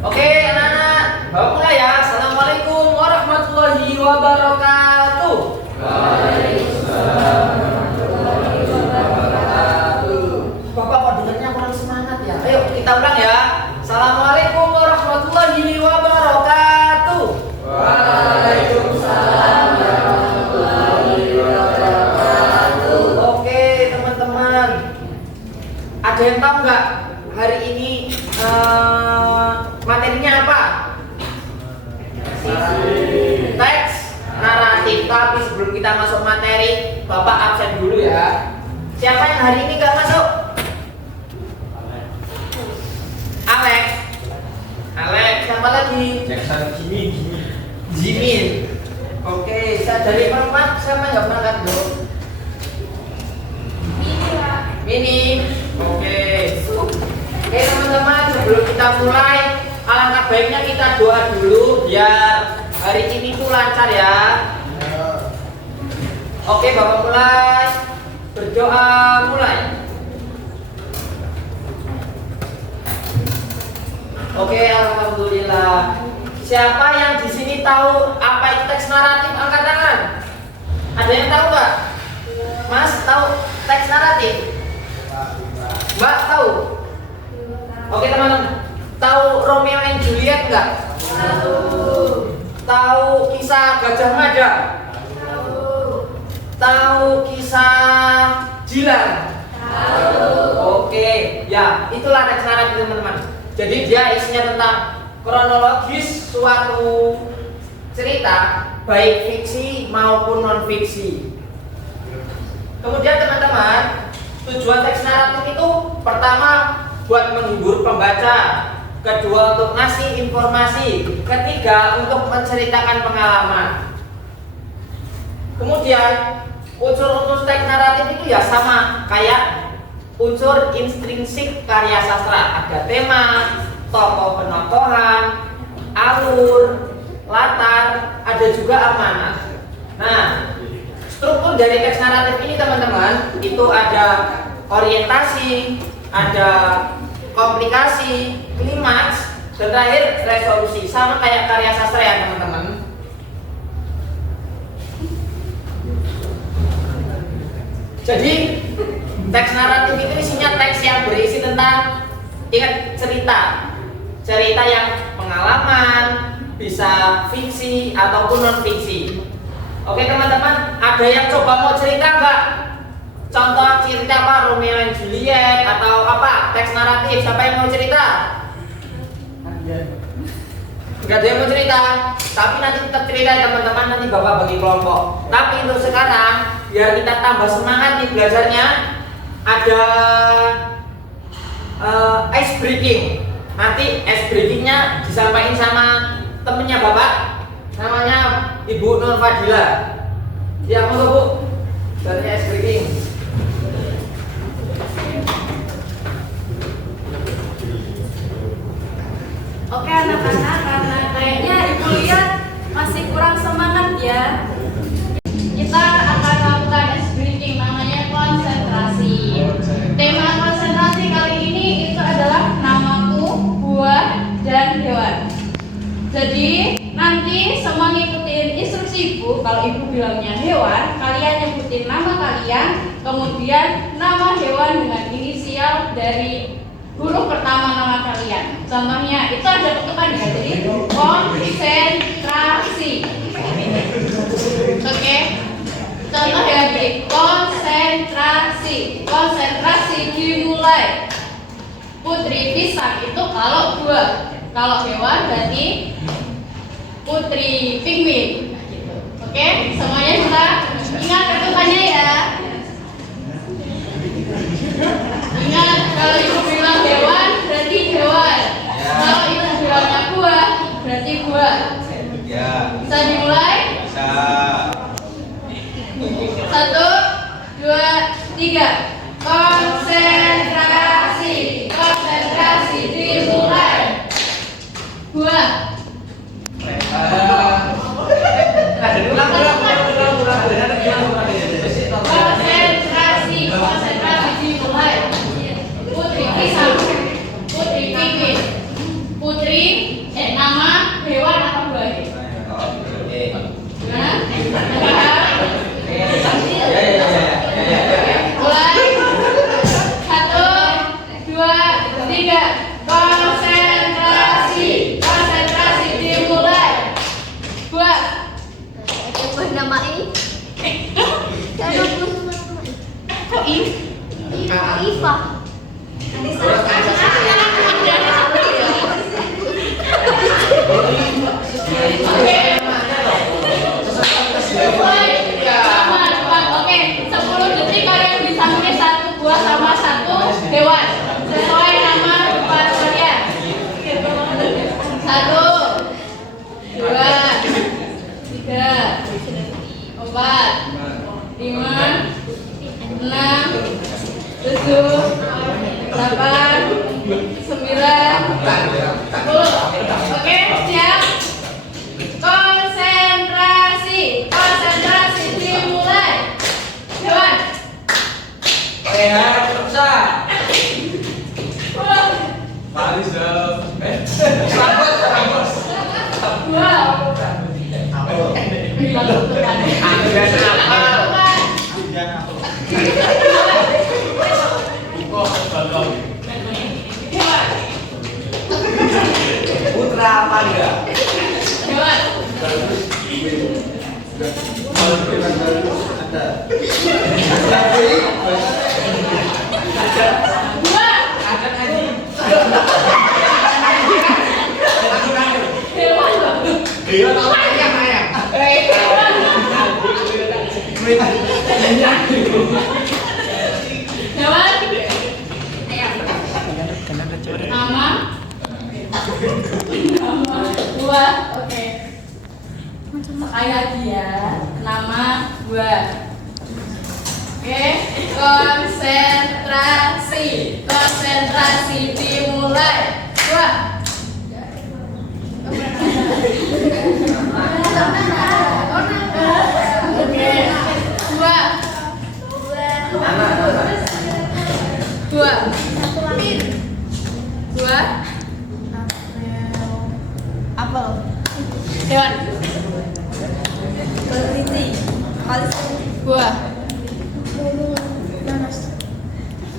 Oke, anak-anak, bapak mulai ya. Assalamualaikum warahmatullahi wabarakatuh. Waalaikumsalam warahmatullahi wabarakatuh. Bapak kok dengarnya kurang semangat ya? Ayo kita ulang ya. Assalamualaikum warahmatullahi wabarakatuh. Waalaikumsalam warahmatullahi wabarakatuh. Oke, teman-teman. Ada yang tahu nggak hari ini materinya apa? Teks naratif. Tapi sebelum kita masuk materi, Bapak absen dulu ya. Siapa yang hari ini nggak masuk? Alex. Alex. Siapa lagi? Jackson Jimin. Oke, saya dari perempuan siapa nggak berangkat dulu? Mini. Oke. Oke teman-teman, sebelum kita mulai, alangkah baiknya kita doa dulu biar hari ini tuh lancar ya. Oke, Bapak mulai. Berdoa mulai. Oke, alhamdulillah. Siapa yang di sini tahu apa itu teks naratif? Angkat tangan. Ada yang tahu nggak? Mas tahu teks naratif? Mbak tahu? Oke teman-teman. Tahu Romeo and Juliet nggak? Tahu. Tahu kisah Gajah Mada? Tahu kisah Jilan? Oke, ya itulah teks naratif teman-teman. Jadi dia isinya tentang kronologis suatu cerita, baik fiksi maupun non fiksi. Kemudian teman-teman, tujuan teks naratif itu pertama buat menghibur pembaca, kedua untuk ngasih informasi, ketiga untuk menceritakan pengalaman. Kemudian unsur-unsur teks naratif itu ya sama kayak unsur intrinsik karya sastra, ada tema, tokoh penokohan, alur, latar, ada juga amanat. Nah, struktur dari teks naratif ini teman-teman itu ada orientasi, ada komplikasi, klimaks, dan terakhir resolusi, sama kayak karya sastra ya teman-teman. Jadi teks naratif itu isinya teks yang berisi tentang cerita yang pengalaman, bisa fiksi ataupun non fiksi. Oke teman-teman, ada yang coba mau cerita nggak? Contoh cerita apa? Romeo and Juliet atau apa? Teks naratif. Siapa yang mau cerita? Nggak ada yang mau cerita. Tapi nanti kita cerita ya teman-teman. Nanti Bapak bagi kelompok. Tapi untuk sekarang, biar kita tambah semangat nih belajarnya, ada ice breaking. Nanti ice breakingnya disampaikan sama temennya Bapak. Namanya Ibu Nur Fadila. Ya mau Bu? Dari ice breaking. Oke anak-anak, karena kayaknya Ibu lihat masih kurang semangat ya. Kita akan melakukan ice breaking, namanya konsentrasi. Tema konsentrasi kali ini itu adalah namaku, buah, dan hewan. Jadi nanti semua ngikutin instruksi Ibu. Kalau Ibu bilangnya hewan, kalian nyebutin nama kalian, kemudian nama hewan dengan inisial dari huruf pertama nama kalian. Contohnya itu ada petukan ya, jadi konsentrasi. Oke. Contoh ya, jadi konsentrasi. Konsentrasi dimulai. Putri pisang itu kalau buah. Kalau hewan berarti putri pingvin. Gitu. Oke, semuanya bisa ingat ketukannya ya. Ingat, kalau Ibu bilang hewan berarti hewan. Kalau Ibu bilangnya buah berarti buah. Ya. Bisa dimulai? Bisa. 1, 2, 3. Konsentrasi. Konsentrasi dimulai. Buah. Ulang. nama hewan atau buaya? Oke. Nah, mulai 1, 2, 3. Konsentrasi dimulai. Buat. Nama ini. Kok ini? Iva. Oke, 10 detik kalian bisa milih satu buah sama satu hewan sesuai nama pasalnya. 1, 2, 3, 4, 5, 6, 7, 8, 9, 10. Oke, siap. Konsentrasi dimulai. Hewan. Wow. Putra apa enggak? Hewan. Buah. Hewan. Nama. Buah. Oke. Sekali lagi ya. Nama buah. Oke. Konsentrasi dimulai. Buah. Oke. Buah. Buah. Buah. Apel. Hewan. Kelinci. Buah.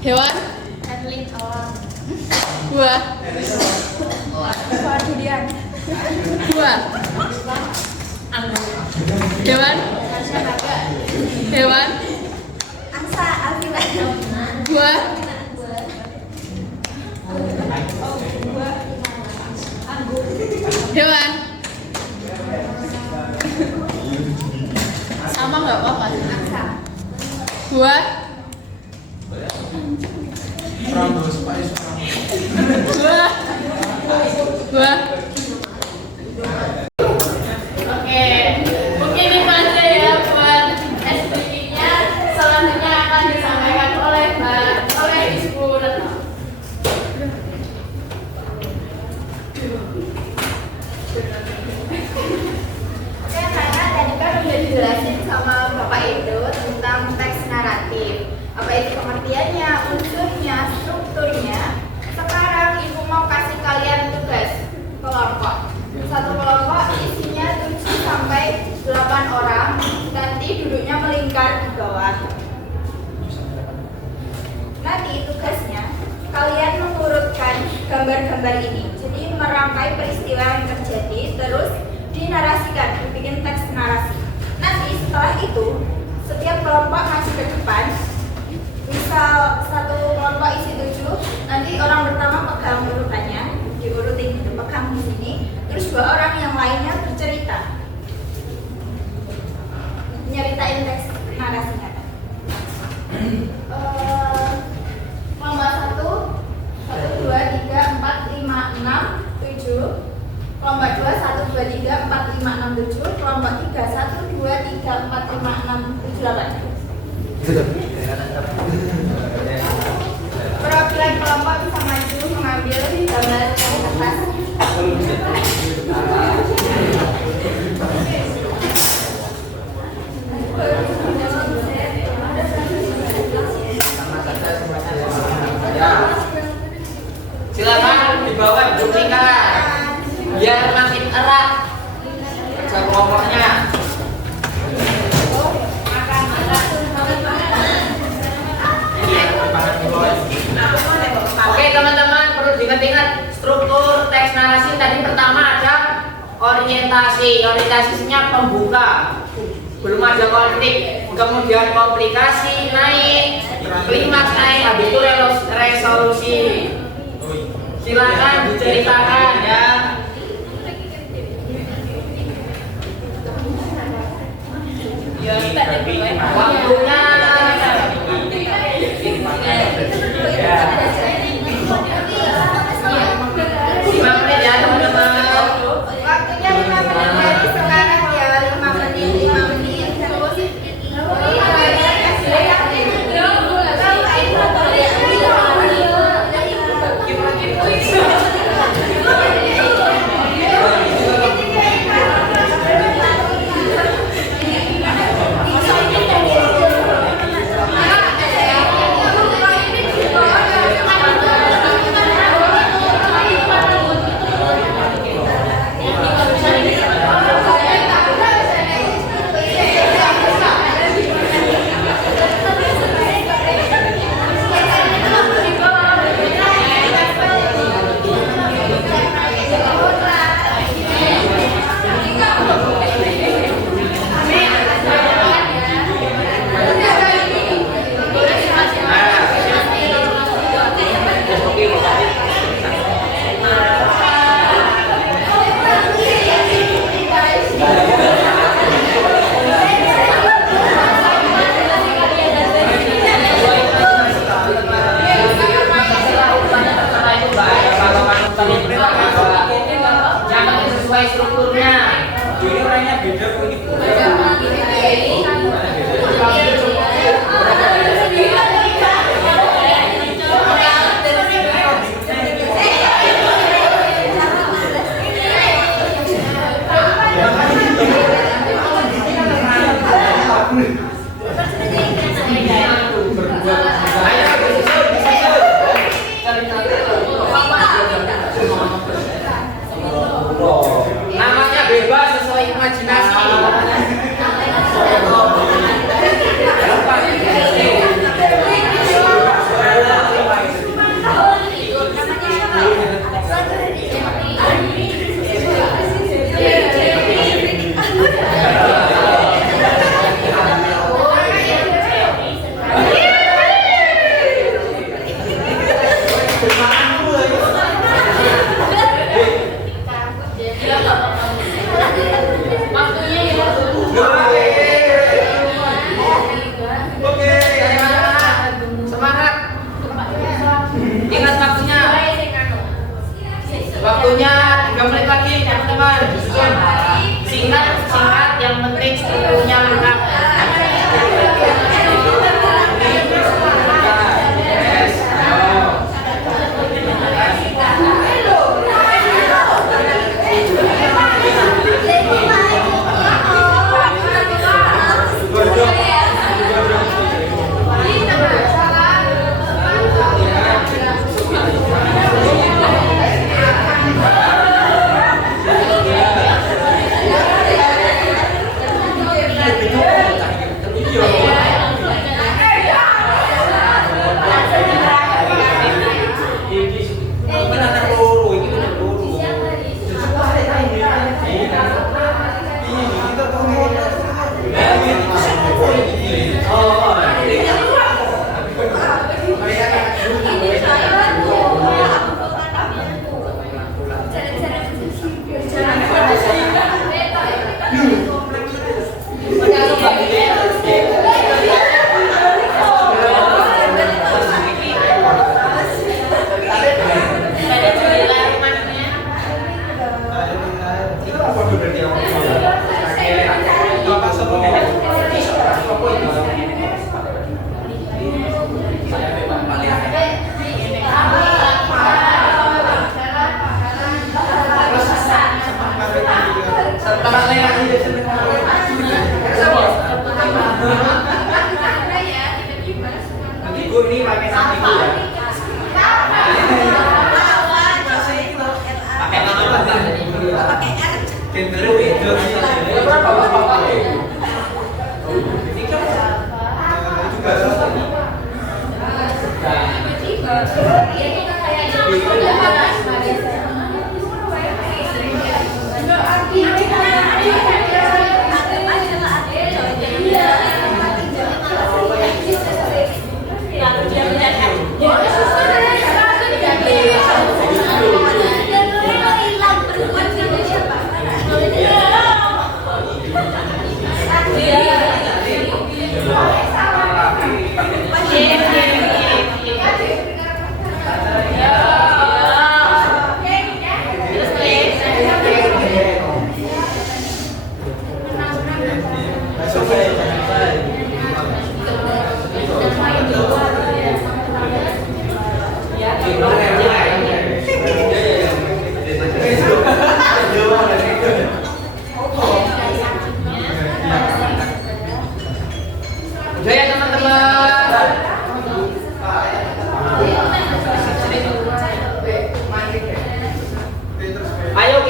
Hewan. Erlin alam. Buah. Durian. Buah. Hewan. Hewan. Angsa. Alvila. Buah. Hewan. Sama nggak apa-apa. Angsa. Buah. Buah. Buah. Oke, mungkin itu aja ya buat SPK-nya. Selanjutnya akan disampaikan oleh Ibu Retno. Oke, karena tadi kan udah dijelasin sama Bapak Edo tentang teks naratif. Apa itu pengertiannya, unsurnya, strukturnya. Sekarang Ibu mau kasih kalian tugas kelompok. Satu kelompok isinya 7 sampai 8 orang. Nanti duduknya melingkar di bawah. Nanti tugasnya kalian mengurutkan gambar-gambar ini. Jadi merangkai peristiwa yang terjadi terus dinarasikan, dibikin teks narasi. Nanti setelah itu setiap kelompok maju ke depan. Misal satu kelompok isi 7, nanti orang pertama pegang urutannya, diurutin gitu, pegang di sini. Terus 2 orang yang lainnya bercerita, nyeritain teks narasinya. Kelompok 1, 2, 3, 4, 5, 6, 7. Kelompok 2, 1, 2, 3, 4, 5, 6, 7. Kelompok 3, 1, 2, 3, 4, 5, 6, 7, 8. Perwakilan kelompok bisa maju mengambil gambar dari kertas. Silakan dibawa Ibu Tika. tadi pertama ada orientasinya pembuka, belum ada konflik, kemudian komplikasi naik, klimaks naik, habis itu resolusi. Silakan diceritakan ya. Waktunya 5 menit ya teman-teman. Waktunya 5 menit dari sekarang ya, 5 menit, 5 menit. Terus jangan sesuai strukturnya. Ini orangnya beda kok ini. Namanya bebas sesuai imajinasi. Waktunya ya. Oke, semangat. Ingat waktunya. Waktunya 3 menit lagi teman-teman. Singkat, yang penting strukturnya lengkap. Ini pakai samping ya. Pakai nama pakai R. Gendero itu. Berapa Bapak? Ini kan juga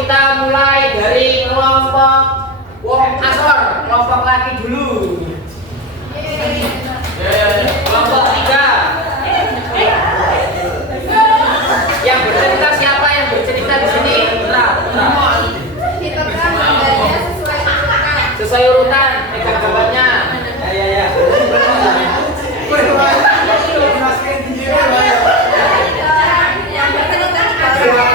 kita mulai dari kelompok Wong Asor, kelompok laki dulu. Kelompok 3. Yang bercerita siapa yang bercerita di sini? Ditekan gambarnya sesuai urutan. Sesuai urutan, pegang gambarnya. Ya. Yang bercerita di bawah.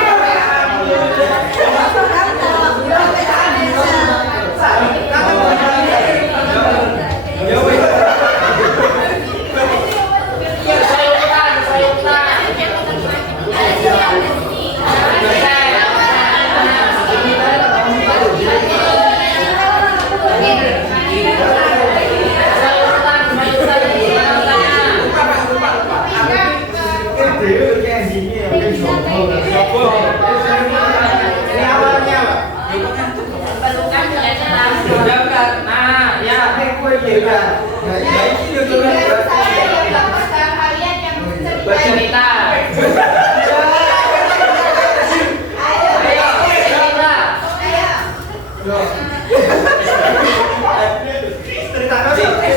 Sesuai urutan, sesuai urutan. Nah, ya. Bercerita. Ayo, bercerita.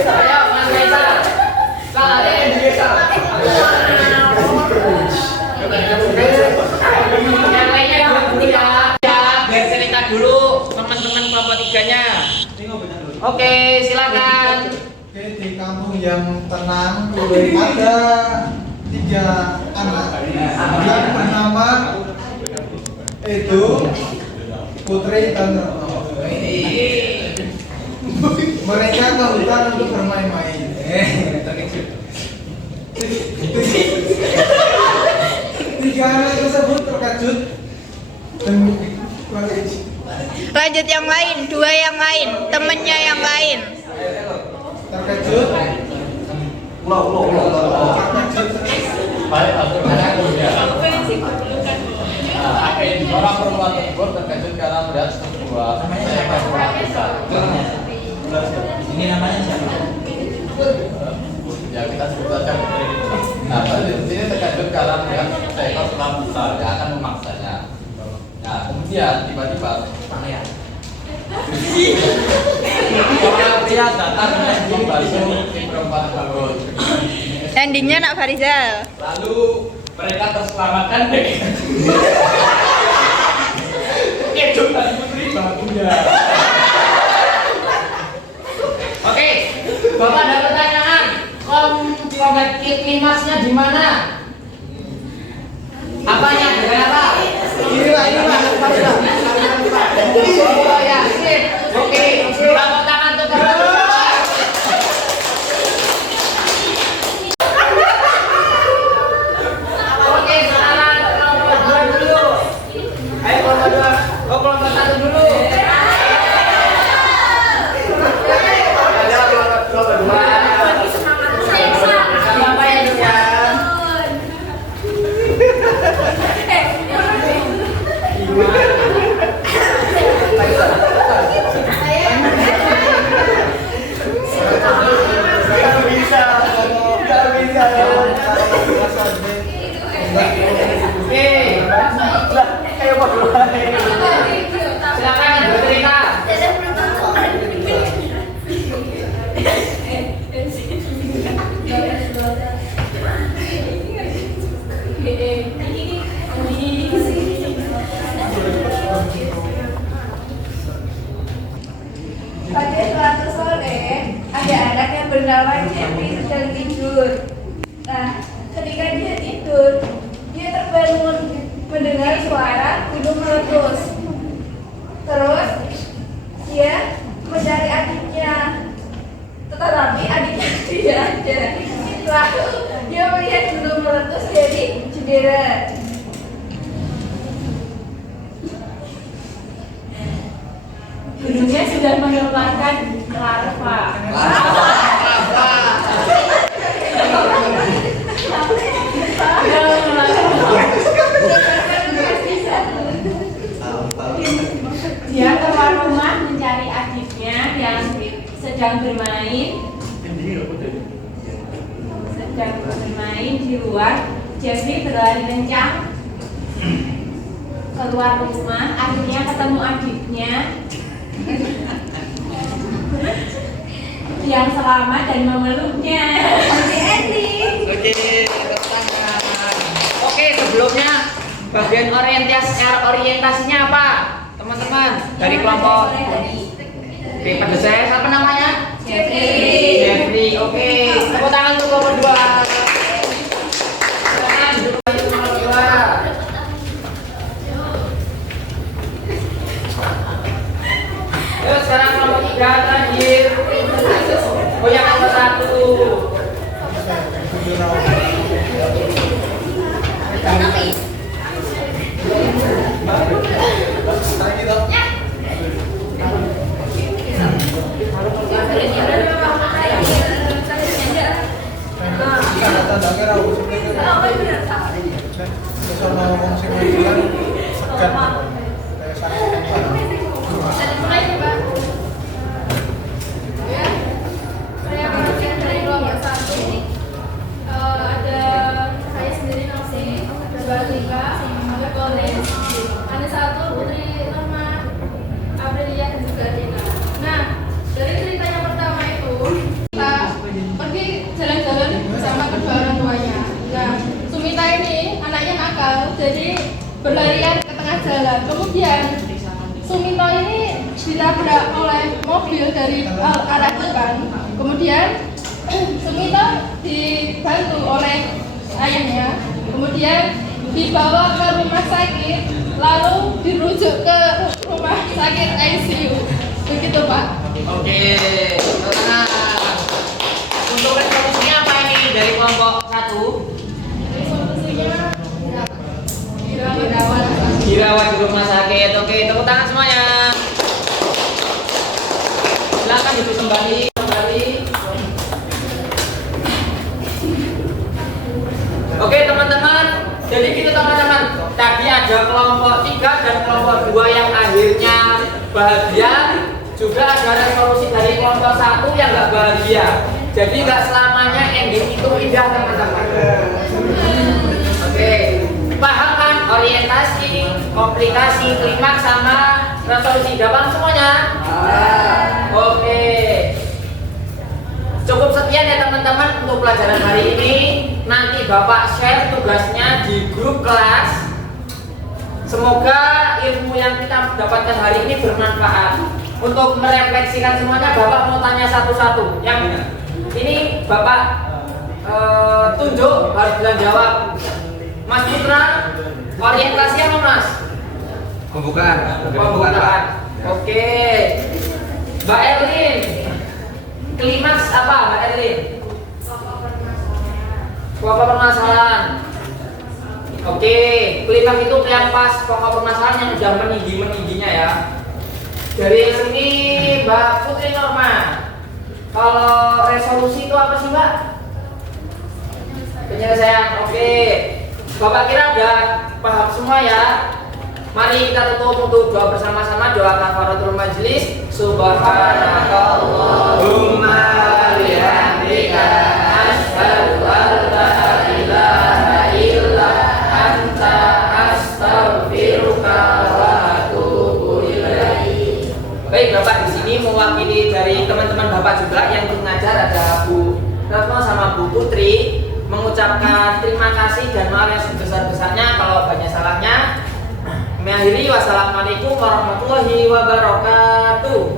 Ayo, Mas Reza. Yang lainnya dulu ya. Biar cerita dulu teman-teman kelompok 3-nya. Oke, silakan. Oke, di kampung yang tenang ada 3 anak yang bernama Edo, Putri, dan Retno. Mereka ke hutan untuk bermain-main. Tiga anak tersebut terkejut dan Lanjut yang lain, 2 yang lain, temennya yang lain. terkejut. Orang perempuan tersebut terkejut karena melihat sebuah seekor ular besar. Ini namanya siapa? Ya kita sebut saja Putri. Nah, di sini terkejut karena melihat seekor ular besar yang akan memaksanya. Nah, kemudian tiba-tiba orang pria datang dan membantu si perempuan tersebut. Endingnya Nak Farizal. Lalu mereka terselamatkan dengan Edo dan Putri bahagia. Oke, Bapak ada pertanyaan. Komplek klimaksnya di mana? Apanya? Dengan apa? Oh ya, sip. Oke, tepuk tangan untuk Bapak. Oke, sekarang kelompok 2 dulu. Ayo kelompok 2. Oh, kelompok 1 dulu. Ayo kelompok 2. Siapa yang duluan? Silakan bercerita. Pada suatu sore, ada anak yang bernama Jeffrey sedang tidur. Nah, ketika dia tidur, dia terbangun mendengar suara gunung meletus. Terus, dia mencari adiknya. Tetapi adiknya tidak ada. Lalu, dia melihat gunung meletus dari jendela. Gunungnya sudah mengeluarkan larva. Dia keluar rumah mencari adiknya yang sedang bermain di luar. Jeffrey berlari kencang keluar rumah, akhirnya ketemu adiknya yang selamat dan memeluknya. Oke, tepuk tangan. Oke, sebelumnya bagian orientasinya apa? Teman-teman dari kelompok. Oke, pada saya siapa namanya? Jeffrey. Oke, tepuk tangan untuk kelompok 2. Silakan duduk lagi kelompok 2. Ayo sekarang kelompok 3 terakhir. Oh yang nomor 1. Jadi berlarian ke tengah jalan. Kemudian Sumito ini ditabrak oleh mobil dari arah depan. Kemudian Sumito dibantu oleh ayahnya. Kemudian dibawa ke rumah sakit, lalu dirujuk ke rumah sakit ICU. Begitu Pak. Oke, tenang. Untuk resolusinya apa ini dari kelompok 1? Solusinya Dirawat di rumah sakit. Oke, tepuk tangan semuanya. Silakan duduk kembali. Oke teman-teman, jadi gitu teman-teman. Tadi ada kelompok 3 dan kelompok 2 yang akhirnya bahagia. Juga ada resolusi dari kelompok 1 yang nggak bahagia. Jadi nggak selamanya ending itu indah teman-teman. Oke, paham kan orientasi, komplikasi, klimaks sama resolusi gampang semuanya? Oke. Cukup sekian ya teman-teman untuk pelajaran hari ini. Nanti Bapak share tugasnya di grup kelas. Semoga ilmu yang kita dapatkan hari ini bermanfaat. Untuk merefleksikan semuanya, Bapak mau tanya satu-satu. Yang ini Bapak tunjuk harus bilang jawab. Mas Putra, orientasi apa Mas? Pembukaan. Pembukaan. Oke. Mbak Erlin, klimaks apa Mbak Erlin? Pokok permasalahan. Oke, klimaks itu yang pas pokok permasalahan yang udah meningginya ya. Dari sini Mbak Putri Norma. Kalau resolusi itu apa sih Mbak? Penyelesaian. Oke. Bapak kira udah paham semua ya? Mari kita tutup untuk doa bersama-sama, doa kafaratul majlis. Subhanakallahumma bihamdika asyhadu an la ilaha illa anta astaghfiruka wa atubu ilaik. Baik, Bapak di sini mewakili dari teman-teman Bapak juga yang mengajar, ada Bu Retno sama Bu Putri, mengucapkan terima kasih dan maaf yang sebesar-besarnya kalau banyak salahnya. Mengakhiri, wassalamualaikum warahmatullahi wabarakatuh.